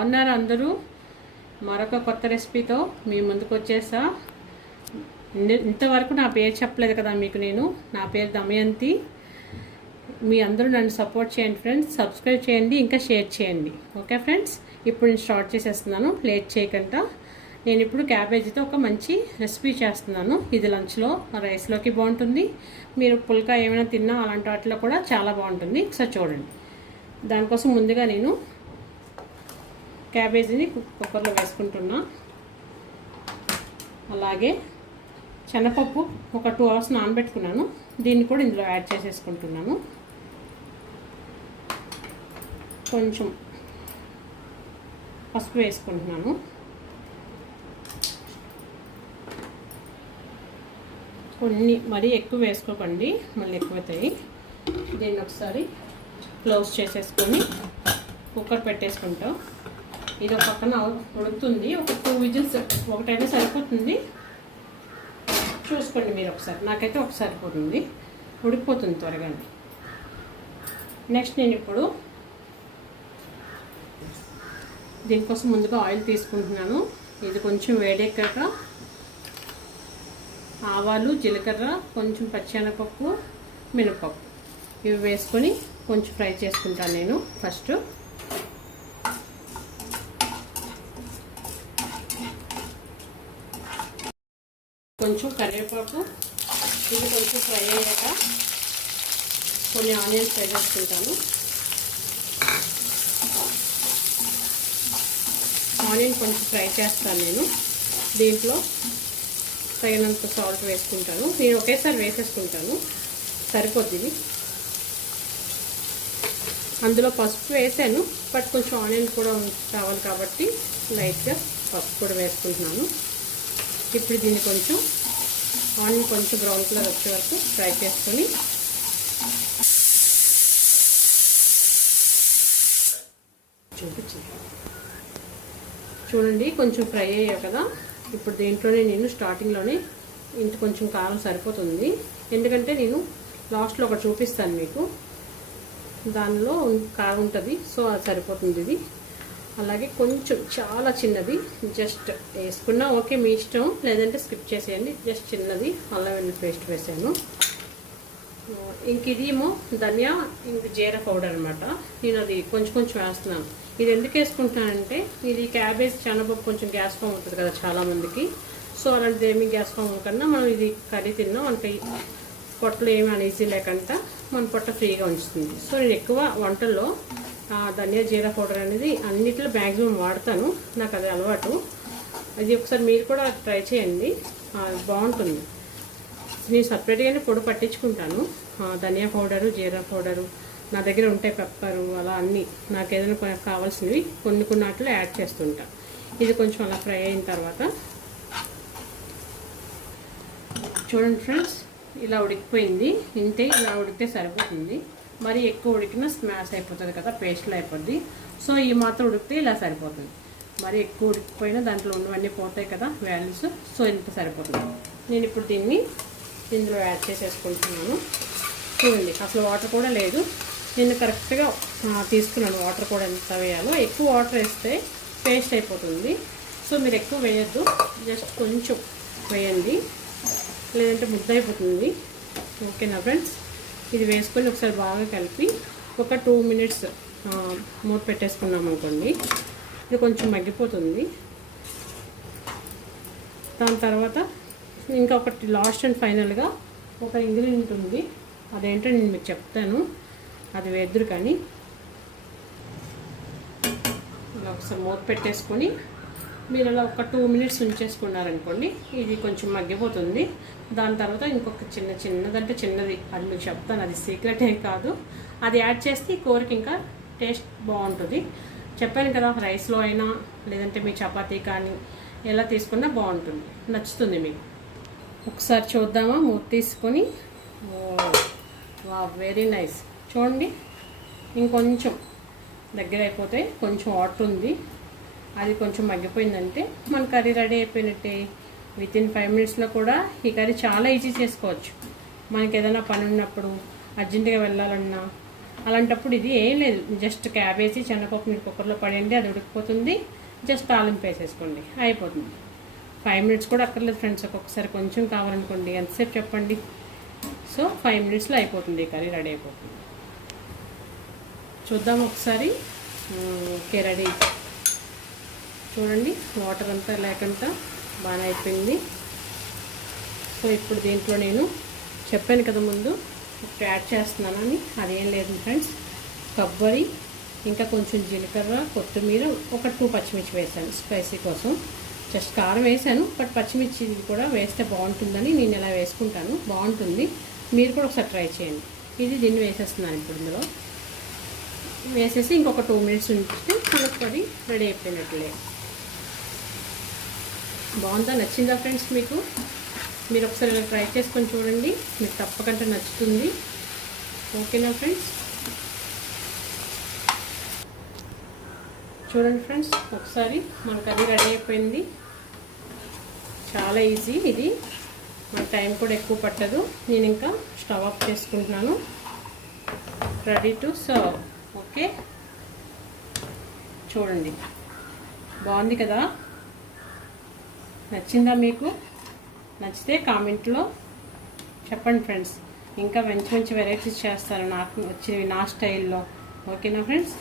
బాగున్నారు అందరూ. మరొక కొత్త రెసిపీతో మీ ముందుకు వచ్చేసా. ఇంతవరకు నా పేరు చెప్పలేదు కదా మీకు. నా పేరు దమయంతి. మీ అందరూ నన్ను సపోర్ట్ చేయండి ఫ్రెండ్స్. సబ్స్క్రైబ్ చేయండి, ఇంకా షేర్ చేయండి. ఓకే ఫ్రెండ్స్, ఇప్పుడు నేను స్టార్ట్ చేసేస్తున్నాను. లేట్ చేయకుండా నేను ఇప్పుడు క్యాబేజీతో ఒక మంచి రెసిపీ చేస్తున్నాను. ఇది లంచ్లో రైస్లోకి బాగుంటుంది. మీరు పుల్కా ఏమైనా తిన్నా అలాంటి వాటిలో కూడా చాలా బాగుంటుంది. ఒకసారి చూడండి. దానికోసం ముందుగా నేను క్యాబేజీని కుక్కర్లో వేసుకుంటున్నా. అలాగే శనగపప్పు ఒక 2 hours నానబెట్టుకున్నాను. దీన్ని కూడా ఇందులో యాడ్ చేసేసుకుంటున్నాను. కొంచెం పసుపు వేసుకుంటున్నాను. కొన్ని మరీ ఎక్కువ వేసుకోకండి, మళ్ళీ ఎక్కువవుతాయి. దీన్ని ఒకసారి క్లోజ్ చేసేసుకొని కుక్కర్ పెట్టేసుకుంటాం. ఇది ఒక పక్కన ఉడుకుతుంది. ఒక 2 విజిల్స్ ఒకటైనా సరిపోతుంది. చూసుకోండి మీరు ఒకసారి. నాకైతే ఒక సరిపోతుంది, ఉడికిపోతుంది త్వరగా. నెక్స్ట్ నేను ఇప్పుడు దీనికోసం ముందుగా ఆయిల్ తీసుకుంటున్నాను. ఇది కొంచెం వేడెక్కాక ఆవాలు, జీలకర్ర, కొంచెం పచ్చెనగపప్పు, మినపప్పు ఇవి వేసుకొని కొంచెం ఫ్రై చేసుకుంటాను నేను. ఫస్ట్ కొంచెం కరివేపాకు, ఇది కొంచెం ఫ్రై అయ్యాక కొన్ని ఆనియన్స్ ఫ్రై చేసుకుంటాను. ఆనియన్ కొంచెం ఫ్రై చేస్తాను నేను. దీంట్లో తగినంత సాల్ట్ వేసుకుంటాను. నేను ఒకేసారి వేసేసుకుంటాను, సరిపోద్ది. అందులో పసుపు వేసాను, బట్ కొంచెం ఆనియన్ కూడా కావాలి కాబట్టి లైట్గా పసుపు కూడా వేసుకుంటున్నాను. ఇప్పుడు దీన్ని కొంచెం ఆనియన్ కొంచెం బ్రౌన్ కలర్ వచ్చే వరకు ఫ్రై చేసుకొని చూడండి. కొంచెం ఫ్రై అయ్యాయి కదా. ఇప్పుడు దీంట్లోనే నేను స్టార్టింగ్లోనే ఇంత కొంచెం కారం సరిపోతుంది. ఎందుకంటే నేను లాస్ట్లో ఒకటి చూపిస్తాను మీకు, దానిలో కారం ఉంటుంది. సో అది సరిపోతుంది ఇది. అలాగే కొంచెం చాలా చిన్నది జస్ట్ వేసుకున్నా ఓకే, మీ ఇష్టం, లేదంటే స్కిప్ చేసేయండి. జస్ట్ చిన్నది అల్లం వెల్లుల్లి పేస్ట్ వేసాను. ఇంక ఇదేమో ధనియా, ఇంక జీరా పౌడర్ అనమాట. నేను అది కొంచెం కొంచెం వేస్తున్నాను. ఇది ఎందుకు వేసుకుంటున్నానంటే ఇది క్యాబేజ్ శనగపప్పు కొంచెం గ్యాస్ ఫామ్ ఉంటుంది కదా చాలామందికి. సో అలాంటిది ఏమి గ్యాస్ ఫామ్ కన్నా మనం ఇది కర్రీ తిన్నా మనకి పొట్టలో ఏమి అనీజీ లేకుండా మన పొట్ట ఫ్రీగా ఉంచుతుంది. సో నేను ఎక్కువ వంటల్లో ధనియా జీరా పౌడర్ అనేది అన్నిట్లో మ్యాక్సిమం వాడతాను. నాకు అది అలవాటు. అది ఒకసారి మీరు కూడా ట్రై చేయండి, బాగుంటుంది. నేను సపరేట్గానే పొడి పట్టించుకుంటాను. ధనియా పౌడరు, జీరా పౌడరు నా దగ్గర ఉంటాయి, పెప్పరు, అలా అన్నీ నాకు ఏదైనా కావాల్సినవి కొన్ని వాటిలో యాడ్ చేస్తుంటా. ఇది కొంచెం అలా ఫ్రై అయిన తర్వాత చూడండి ఫ్రెండ్స్, ఇలా ఉడికిపోయింది. ఇంతే, ఇలా ఉడికితే సరిపోతుంది. మరి ఎక్కువ ఉడికినా స్మాష్ అయిపోతుంది కదా, పేస్ట్లో అయిపోద్ది. సో ఈ మాత్రం ఉడికితే ఇలా సరిపోతుంది. మరి ఎక్కువ ఉడికిపోయినా దాంట్లో ఉన్నవన్నీ పోతాయి కదా వాల్యూస్. సో ఇంత సరిపోతుంది. నేను ఇప్పుడు దీన్ని ఇందులో యాడ్ చేసేసుకుంటున్నాను. చూడండి, అసలు వాటర్ కూడా లేదు. నేను కరెక్ట్గా తీసుకున్నాను వాటర్ కూడా ఎంత వేయాలో. ఎక్కువ వాటర్ వేస్తే పేస్ట్ అయిపోతుంది. సో మీరు ఎక్కువ వేయద్దు, జస్ట్ కొంచెం వేయండి, లేదంటే ముద్ద అయిపోతుంది. ఓకేనా ఫ్రెండ్స్, ఇది వేసుకొని ఒకసారి బాగా కలిపి ఒక 2 minutes మూత పెట్టేసుకున్నాం అనుకోండి. ఇది కొంచెం మగ్గిపోతుంది. దాని తర్వాత ఇంకా ఒకటి లాస్ట్ అండ్ ఫైనల్గా ఒక ఇంగ్రీడియంట్ ఉంది. అదేంటో నేను మీకు చెప్తాను, అది వేద్దరు. కానీ ఇలా ఒకసారి మూత పెట్టేసుకొని మీరు అలా ఒక 2 minutes ఉంచేసుకున్నారనుకోండి, ఇది కొంచెం మగ్గిపోతుంది. దాని తర్వాత ఇంకొక చిన్నదంటే చిన్నది, అది మీకు చెప్తాను, అది సీక్రెట్ ఏం కాదు. అది యాడ్ చేస్తే ఈ కూరకి ఇంకా టేస్ట్ బాగుంటుంది. చెప్పాను కదా, రైస్లో అయినా లేదంటే మీ చపాతీ కానీ ఎలా తీసుకున్నా బాగుంటుంది, నచ్చుతుంది మీకు. ఒకసారి చూద్దామా మూత తీసుకొని. వా, వెరీ నైస్. చూడండి, ఇంకొంచెం దగ్గర అయిపోతే కొంచెం వాటర్ ఉంది, అది కొంచెం మగ్గిపోయిందంటే మన కర్రీ రెడీ అయిపోయినట్టే. వితిన్ 5 minutesలో కూడా ఈ కర్రీ చాలా ఈజీ చేసుకోవచ్చు. మనకి ఏదైనా పని ఉన్నప్పుడు, అర్జెంటుగా వెళ్ళాలన్నా, అలాంటప్పుడు ఇది ఏం లేదు, జస్ట్ క్యాబేజీ శనగపప్పు మీరు కుక్కర్లో పడేయండి, అది ఉడికిపోతుంది. జస్ట్ తాలింపు వేసేసుకోండి, అయిపోతుంది. 5 minutes కూడా అక్కర్లేదు ఫ్రెండ్స్. ఒక్కొక్కసారి కొంచెం కావాలనుకోండి, ఎంతసేపు చెప్పండి. సో 5 minutesలో అయిపోతుంది, కర్రీ రెడీ అయిపోతుంది. చూద్దాం ఒకసారి. Okay, ready. చూడండి, వాటర్ అంతా లేకుండా బాగా అయిపోయింది. సో ఇప్పుడు దీంట్లో నేను చెప్పాను కదా ముందు ఇప్పుడు యాడ్ చేస్తున్నానని, అదేం లేదు ఫ్రెండ్స్. కొబ్బరి, ఇంకా కొంచెం జీలకర్ర, కొత్తిమీర, ఒక 2 పచ్చిమిర్చి వేసాను స్పైసీ కోసం. జస్ట్ కారం వేసాను, బట్ పచ్చిమిర్చి కూడా వేస్తే బాగుంటుందని నేను ఇలా వేసుకుంటాను, బాగుంటుంది. మీరు కూడా ఒకసారి ట్రై చేయండి. దీన్ని వేసేస్తున్నాను ఇప్పుడు. ఇందులో వేసేసి ఇంకొక 2 minutes ఉంచితే మనకు కర్రీ రెడీ అయిపోయినట్లే. బాగుందా, నచ్చిందా ఫ్రెండ్స్ మీకు? మీరు ఒకసారి ఇలా ట్రై చేసుకొని చూడండి, మీకు తప్పకుండా నచ్చుతుంది. ఓకేనా ఫ్రెండ్స్? చూడండి ఫ్రెండ్స్, ఒకసారి మన కర్రీ రెడీ అయిపోయింది. చాలా ఈజీ ఇది, మన టైం కూడా ఎక్కువ పట్టదు. నేను ఇంకా స్టవ్ ఆఫ్ చేసుకుంటున్నాను. Ready to serve. ఓకే, చూడండి, బాగుంది కదా? నచ్చిందా మీకు? నచ్చితే కామెంట్లో చెప్పండి ఫ్రెండ్స్. ఇంకా మంచి మంచి వెరైటీస్ చేస్తారు నాకు వచ్చినవి నా స్టైల్లో. ఓకేనా ఫ్రెండ్స్?